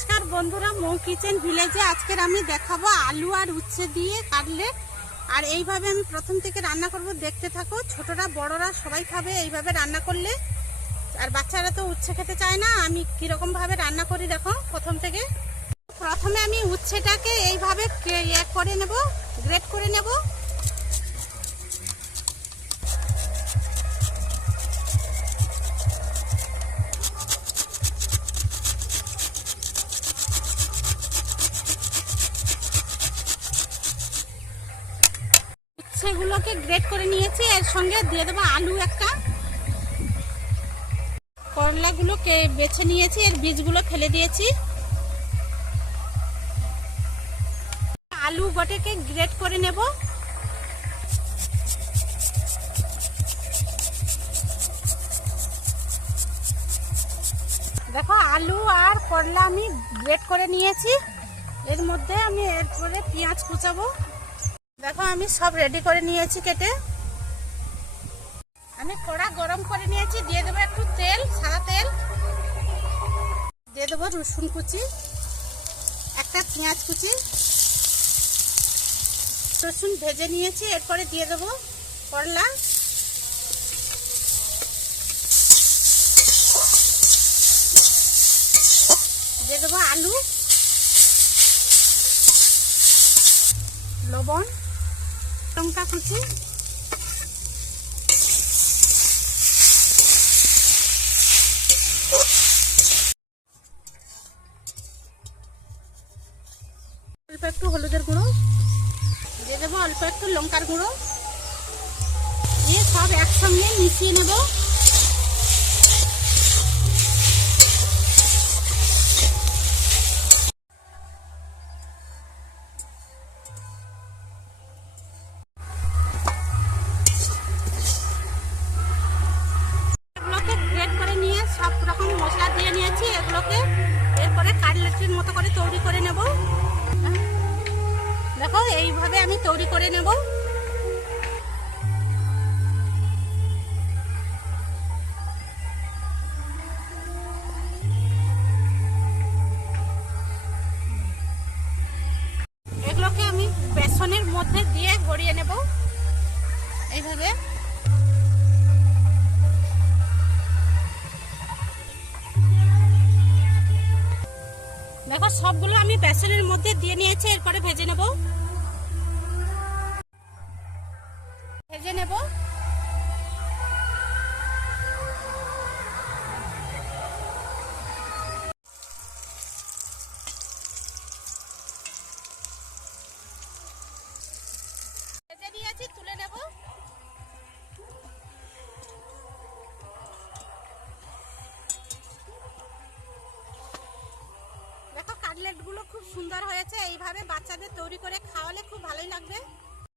নমস্কার বন্ধুরা, মৌ কিচেন ভিলেজে আজকের আমি দেখাবো আলু আর উচ্ছে দিয়ে কাটলেট আর এইভাবে আমি প্রথম থেকে রান্না করব, দেখতে থাকো। ছোটরা, বড়রা সবাই খাবে এইভাবে রান্না করলে। আর বাচ্চারা তো উচ্ছে খেতে চায় না, আমি কীরকম ভাবে রান্না করি দেখো প্রথম থেকে। প্রথমে আমি উচ্ছেটাকে এইভাবে ইয়ে করে নেব, গ্রেট করে নেব। উচ্ছেগুলোকে গ্রেট করে নিয়েছি, এর সঙ্গে দিয়ে দেবো আলু একটা। করলাগুলোকে বেছে নিয়েছি, এর বীজগুলো ফেলে দিয়েছি। আলু বটেকে গ্রেট করে নেব। দেখো, আলু আর করলা আমি গ্রেট করে নিয়েছি। এর মধ্যে আমি এরপরে পেঁয়াজ কুচাবো। দেখো, আমি সব রেডি করে নিয়েছি কেটে। আমি কড়া গরম করে নিয়েছি, দিয়ে দেবো একটু তেল, সাদা তেল। দিয়ে দেবো রসুন কুচি, একটা পেঁয়াজ কুচি। রসুন ভেজে নিয়েছি, এরপরে দিয়ে দেবো করলা। দিয়ে দেবো আলু। লবণ। লঙ্কা কুচি অল্প একটু হলুদের গুঁড়ো, দিয়ে দেবো অল্প একটু লঙ্কার গুঁড়ো। দিয়ে সব একসঙ্গে মিশিয়ে নেব। এগুলোকে এরপরে কাটলেটের মতো করে তৈরি করে নেব। দেখো, এইভাবে আমি তৈরি করে নেব। এগুলোকে আমি বেসনের মধ্যে দিয়ে গড়িয়ে নেব। এইভাবে। দেখো সবগুলো আমি বেসনের মধ্যে দিয়ে নিয়েছি এরপরে ভেজে নেব। দেখো কাটলেটগুলো খুব সুন্দর হয়েছে। এইভাবে বাচ্চাদের তৈরি করে খাওয়ালে খুব ভালোই লাগবে।